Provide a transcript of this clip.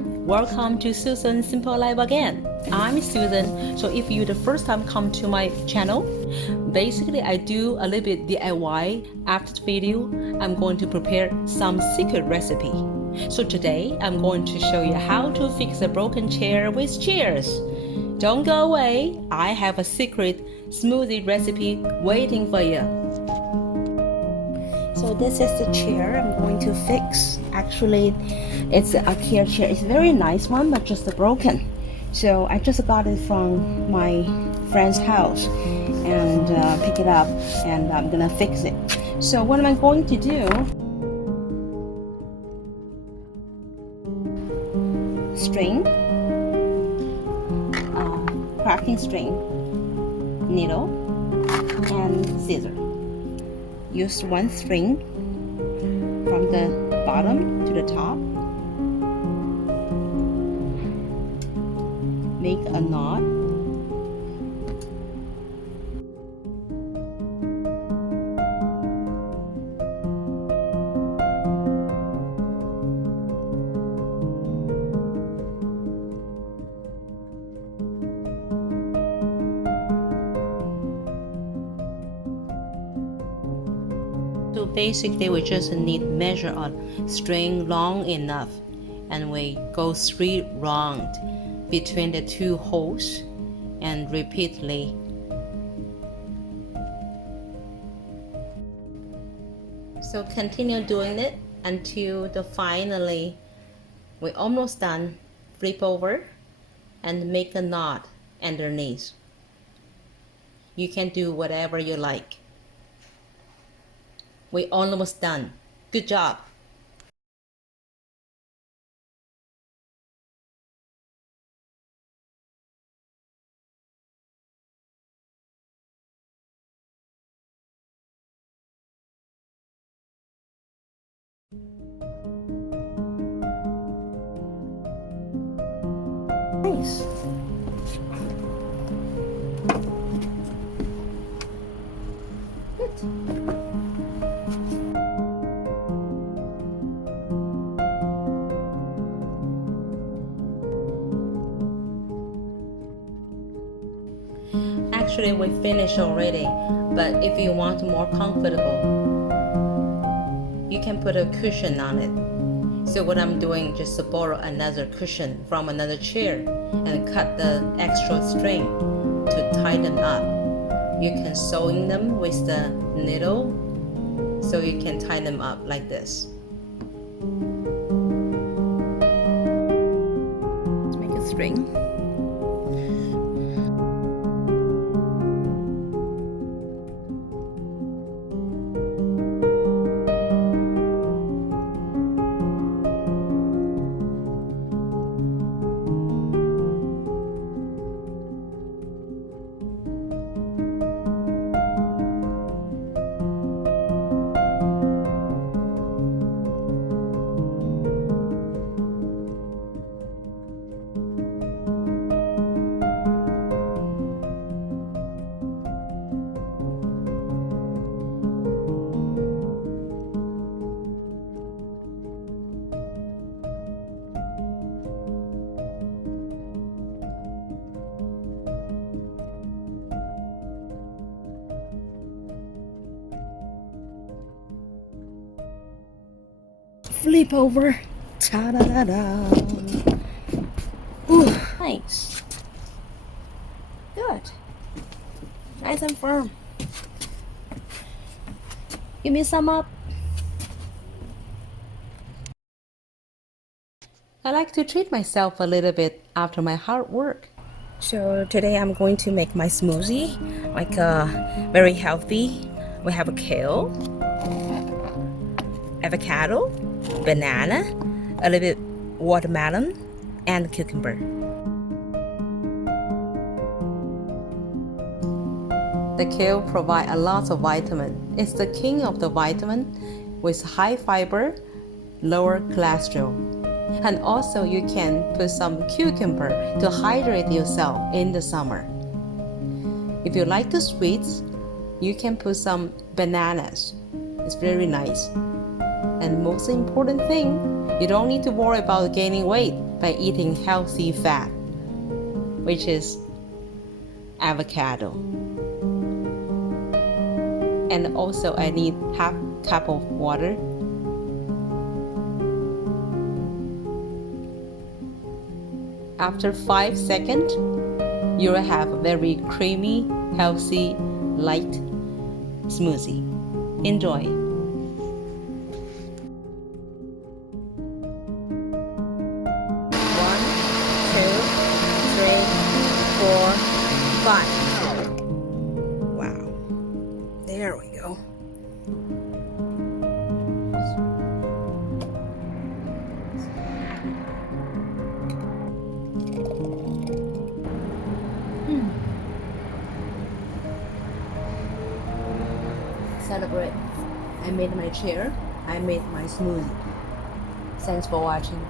everyone, welcome to Susan's Simple Life again. I'm Susan. So if you the first time come to my channel, basically I do a little bit DIY. After the video, I'm going to prepare some secret recipe. So today I'm going to show you how to fix a broken chair with chairs. Don't go away, I have a secret smoothie recipe waiting for you. So this is the chair I'm going to fix. Actually, it's a IKEA chair. It's a very nice one, but just broken. So I just got it from my friend's house and pick it up, and I'm gonna fix it. So what am I going to do? String, crafting string, needle, and scissors. Use one string from the bottom to the top. Make a knot. So basically we just need measure on string long enough, and we go 3 rounds between the 2 holes and repeatedly. So continue doing it until finally we're almost done. Flip over and make a knot underneath. You can do whatever you like. We're almost done. Good job. Nice. Good. Actually, we finished already, but if you want more comfortable, you can put a cushion on it. So what I'm doing, just to borrow another cushion from another chair and cut the extra string to tie them up. You can sewing them with the needle, so you can tie them up like this. Let's make a string. Flip over. Ta-da-da-da. Ooh, nice. Good. Nice and firm. Give me some up. I like to treat myself a little bit after my hard work. So today I'm going to make my smoothie, like very healthy. We have a kale, avocado, banana, a little bit watermelon, and cucumber. The kale provides a lot of vitamin. It's the king of the vitamin with high fiber, lower cholesterol. And also you can put some cucumber to hydrate yourself in the summer. If you like the sweets, you can put some bananas. It's very nice. And most important thing, you don't need to worry about gaining weight by eating healthy fat, which is avocado. And also I need half cup of water. After 5 seconds, you will have a very creamy, healthy, light smoothie. Enjoy. 1, 2, 3, 4, 5. Wow. There we go. Celebrate. I made my chair. I made my smoothie. Thanks for watching.